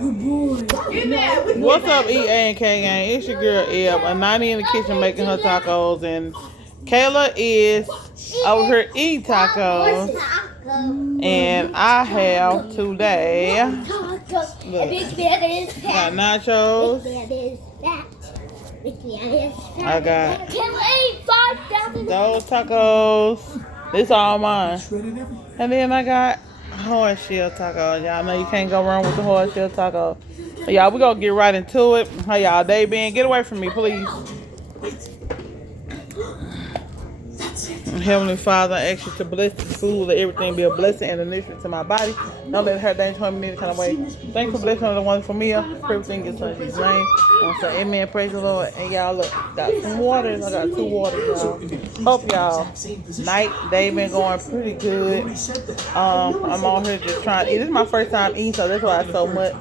What's up, EA and K gang? It's your girl Eb, and Nani in the kitchen making her tacos, and Kayla is over here eating tacos, and I have today. Look, got nachos. I got those tacos. This all mine. And then I got horse-shell tacos. Y'all know you can't go wrong with the horse-shell taco. So y'all, we gonna get right into it. How y'all day been? Get away from me, please. Heavenly Father, I ask you to bless the food, let everything be a blessing and a nutrient to my body. Don't let it hurt, danger, harm me any kind of way. Thank you for blessing on the wonderful meal. Everything gets on Jesus' name. I say amen, praise the Lord. And y'all look, got some waters. I got 2 waters, y'all. Hope y'all night, day been going pretty good. I'm on here just trying to eat. This is my first time eating, so that's why it's so much.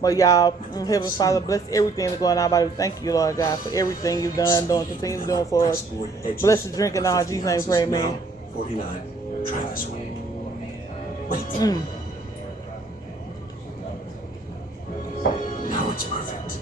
But y'all, Heavenly Father, bless everything that's going on in our body. Thank you, Lord God, for everything you've done, doing, continue doing for us. Bless the drink in all Jesus' name, pray, amen. 49. Try this one. Wait. Now it's perfect.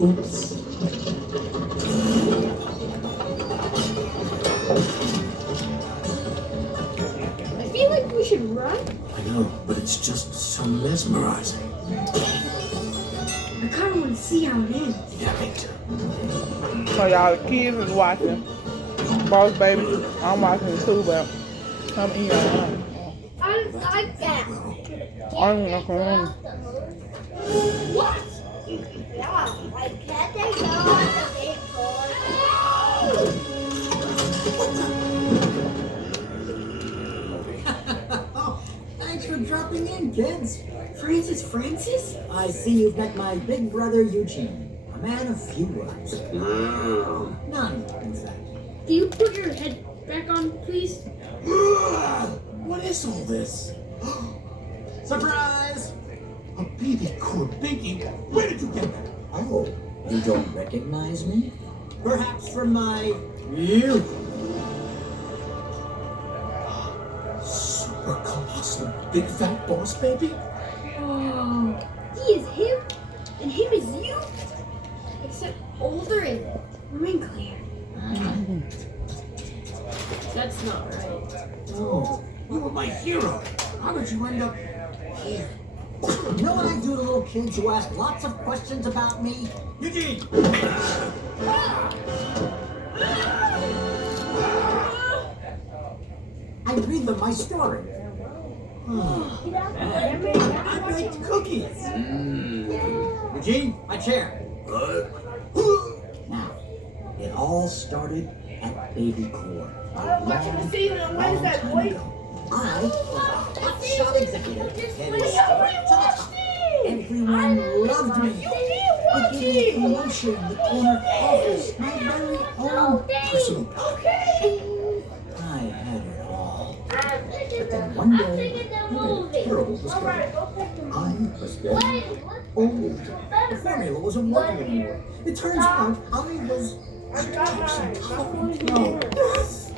Oops. I feel like we should run. I know, but it's just so mesmerizing. I kind of want to see how it ends. Yeah, me too. So y'all, the kids is watching. Boss baby, I'm watching it too, but I'm eating. I like that. I'm not going. What? Yeah, I can't take on the big Thanks for dropping in, kids. Francis? I see you've met my big brother Eugene, a man of few words. None, in fact. Can you put your head back on, please? What is all this? Surprise! A baby core baby. Where did you get that? Oh, you don't recognize me? Perhaps from my youth. Super colossal big fat boss baby? Whoa. He is him, and him is you? Except older and wrinklier. That's not right. Oh, you were my hero. How did you end up here? You know what I do to little kids who ask lots of questions about me? Eugene! I read them my story. I baked cookies. Eugene, my chair. Now, it all started at Baby Core. Watching the scene on Wednesday, boy. I was a hotshot executive headed straight to the top. Everyone loved me. I gave me a promotion, the corner office, my very own personal property. I had it all. But then one day, a terrible discovery. I was getting old. The formula wasn't working anymore. It turns out I was toxicology. No.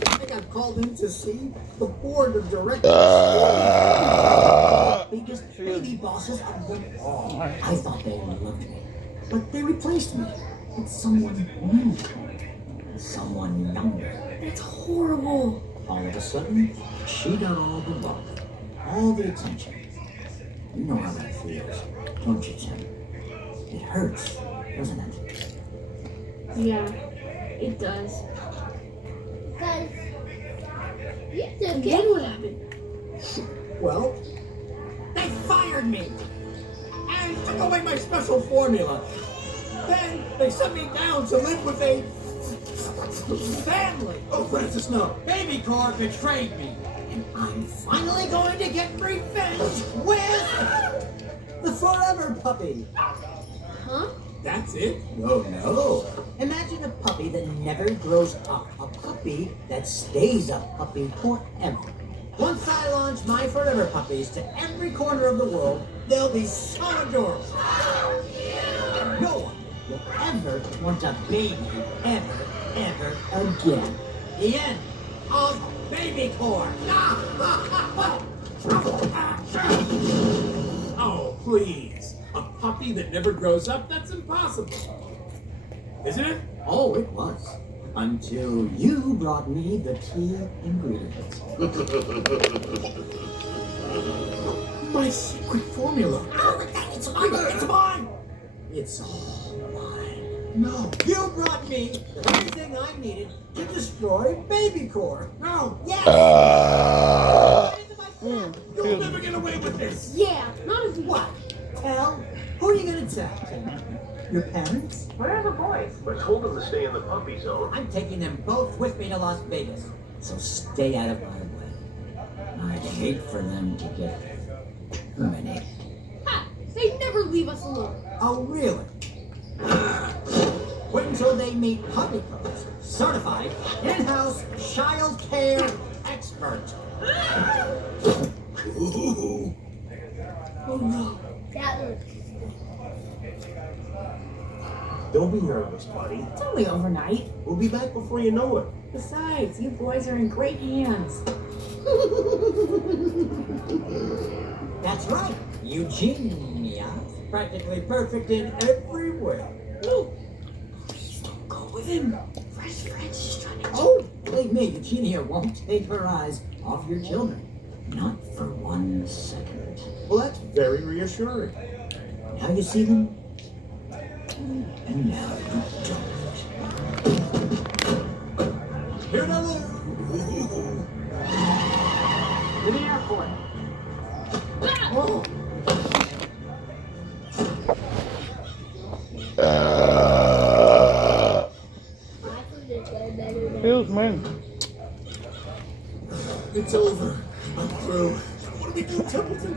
I think I've called in to see the board of directors. Biggest baby bosses of them all. I thought they loved me, but they replaced me with someone new, someone younger. That's horrible. All of a sudden, she got all the love, all the attention. You know how that feels, don't you, Tim? It hurts, doesn't it? Yeah, it does. Guys, And then what happened? Well, they fired me and took away my special formula. Then they sent me down to live with a family. Oh, Francis, no. Baby Core betrayed me, and I'm finally going to get revenge with the forever puppy. Huh? That's it? No, no. Imagine a puppy that never grows up. A puppy that stays a puppy forever. Once I launch my forever puppies to every corner of the world, they'll be so adorable. No one will ever want a baby ever again. The end of baby core. Oh, please. A puppy that never grows up? That's impossible. Isn't it? Oh, it was. Until you brought me the key ingredients. My secret formula. It's mine! It's mine! It's all mine. No, you brought me everything I needed to destroy baby core. No. Yes! You'll never get away with this. Yeah, not as What? Tell? Who are you gonna tell? Your parents? Where are the boys? I told them to stay in the puppy zone. I'm taking them both with me to Las Vegas, so stay out of my way. I'd hate for them to get terminated. Ha! They never leave us alone. Oh, really? Wait until they meet puppy coach, certified in-house child care expert. Ooh. Oh no. That was Don't be nervous, buddy. It's only overnight. We'll be back before you know it. Besides, you boys are in great hands. That's right, Eugenia. Practically perfect in every way. No, please don't go with him. Fresh French is trying to... Oh, believe me, Eugenia won't take her eyes off your children. Not for 1 second. Well, that's very reassuring. Now you see them, and now you don't. Here now, To the airport. oh. my food is way better than Feels me. It's over. I'm through. What do we do, Templeton?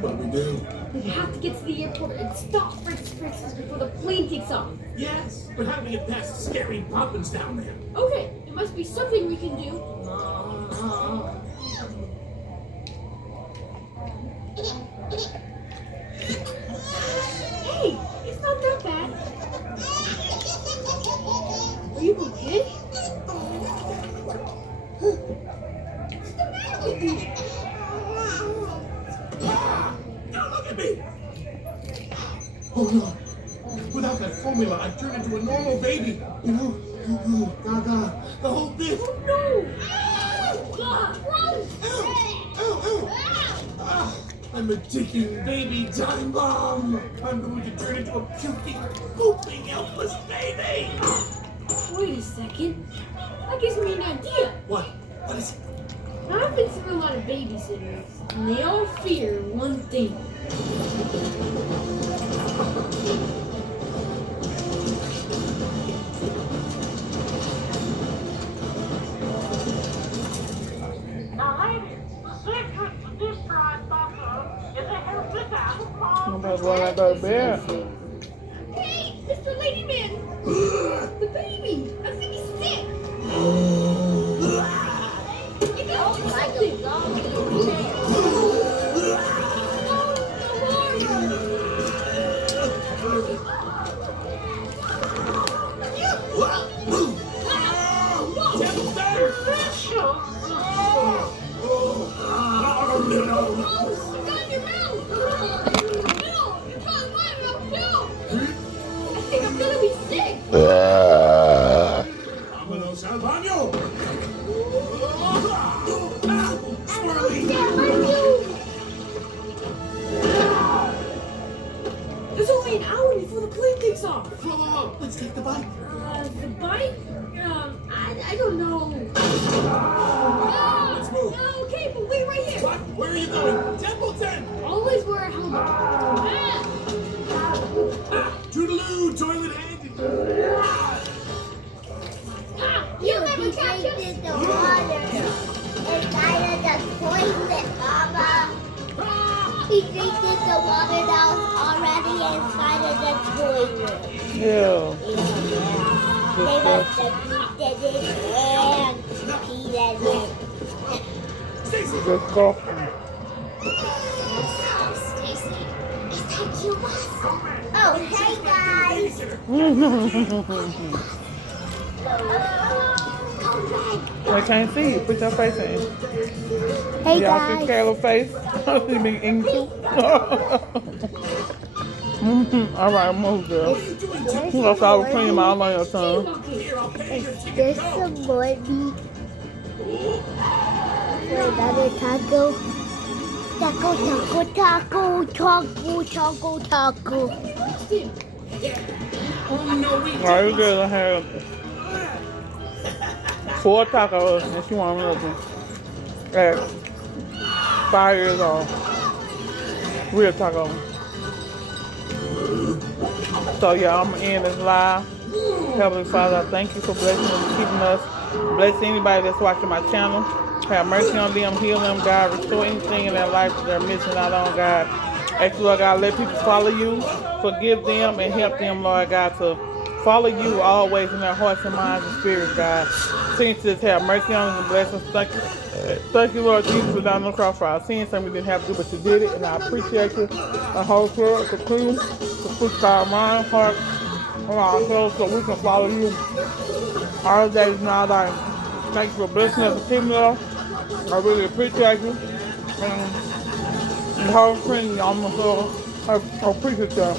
What do we do? We have to get to the airport and stop French's princess before the plane takes off. Yes, but how do we get past scary poppins down there? Okay, there must be something we can do. Hey, it's not that bad. Are you okay? Don't look at me! Oh no! Without that formula, I'd turn into a normal baby. You know, goo gaga, the whole bit. Oh no! Ah, run! Ow! Ow! Ow! Ah, I'm a ticking baby time bomb. I'm going to turn into a puking, pooping, helpless baby. Wait a second. That gives me an idea. What? What is it? I've been through a lot of babysitters, and they all fear one thing. Now, ladies, the secret to destroying Buffalo is a healthy apple I'm about to go right by the bed. Hey, Mr. Ladyman! The baby! I think he's sick! You gotta do like a something! long Vámonos al baño. Swirly. There's only an hour before the plane takes off. Whoa, let's take the bike. The bike? I don't know. Let's move. Okay, but wait right here. What? Where are you going? Templeton! Always wear a helmet. Toodaloo, toilet head! You'll You never catch us. deflated the water inside of the toilet, Mama. Ah! He drinking the water that was already inside of the toilet. Yeah. They must have eaten it and peed in it. Disgusting. Oh, hey guys! I can't see you. Put your face in. Hey Y'all see guys! Kayla's face? She been eating too. All right, move girl. You gonna start cleaning my all on your tongue. There's some more meat for another taco. Taco. Alright, this girl had 4 tacos and she wanted another one at 5 years old. Real taco. So yeah, I'm gonna end this live. Heavenly Father, I thank you for blessing us and keeping us. Bless anybody that's watching my channel. Have mercy on them, heal them, God. Restore anything in their life that they're missing out on, God. Ask Lord God, let people follow you. Forgive them and help them, Lord God, to follow you always in their hearts and minds and spirits, God. Continue to just have mercy on them and bless us. Thank you, Lord Jesus, for down on the cross for our sins. Something we didn't have to do, but you did it, and I appreciate you. The whole world, the crew, to push our mind, heart, and our souls so we can follow you all days in our life. Thank you for blessing us and keeping us. I really appreciate you. And the whole thing, I'm so appreciative.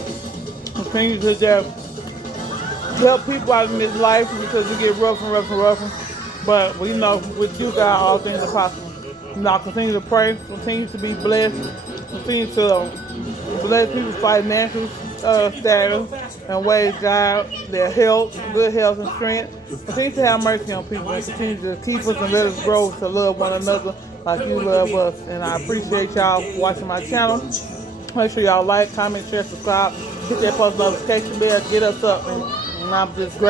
Continue to just help people out in this life because we get rougher. But we know with you, God, all things are possible. Now continue to pray, continue to be blessed, continue to bless people's financial status and ways, God, their health, good health and strength. Continue to have mercy on people and continue to keep us and let us grow to love one another like you love us. And I appreciate y'all watching my channel. Make sure y'all like, comment, share, subscribe, hit that post notification bell, get us up, and I'm just grateful.